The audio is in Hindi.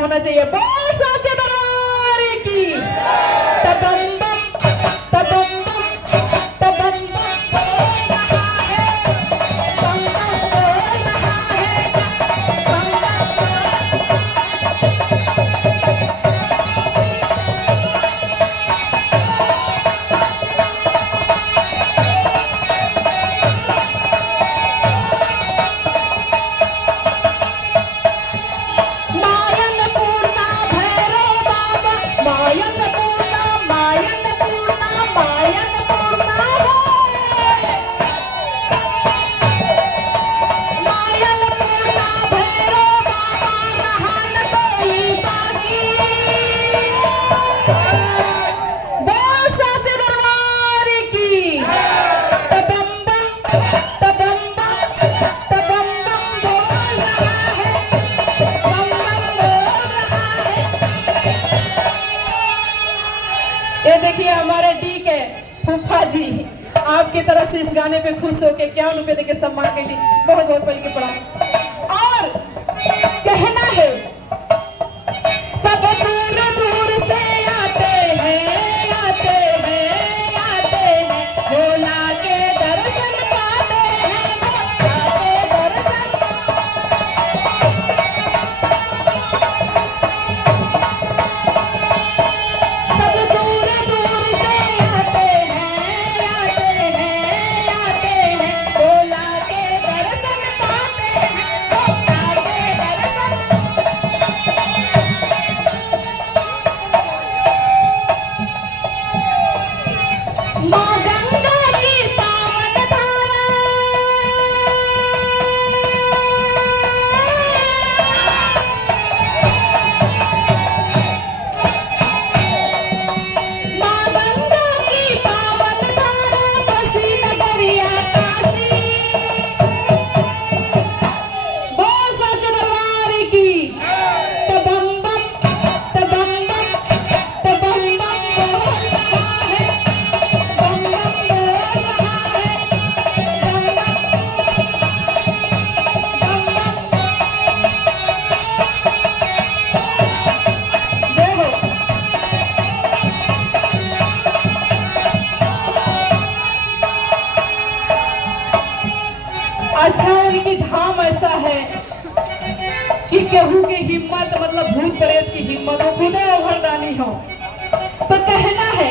होना चाहिए। बोल साचे दरबार की। तबम बम तबम बम तबम बम बोल रहा है, बम बम बोल रहा है, बम बम मायन पूर्णा भैरव बाबा, मायन पूर्णा, मायन पूर्णा, मायन पूर्णा है। मायन पूर्णा भैरव बाबा, रहा न कोई बाकी। बोल साचे दरबार की। तबम बम तबम बम तबम बम बोल रहा है, बम बम बोल रहा है। ये देखिए हमारे डी के फूफा जी आपकी तरफ से इस गाने पे खुश होके 51 रुपए देके सम्मान के लिए बहुत बहुत पहले के पड़ा। और कहना है सब दूर दूर से आते हैं, आते हैं, आते हैं, भोला के दर्शन पाते हैं, भोला के दर्शन। सब दूर दूर से आते हैं, आते हैं, आते हैं, भोला के दर्शन पाते हैं, भोला के दर्शन। माँ गंगा की पावन धारा, माँ गंगा की पावन धारा, बसी नगरिया काशी। बोल साचे दरबार की। तबम बम तबम बम तबम बम बोल रहा है, बम बम बोल रहा है, बम बम बम बम। देखो अच्छा उनकी धाम ऐसा है कि केहू की हिम्मत मतलब भूत प्रेत की हिम्मत वो खुदे ओभरदानी हो। तो कहना है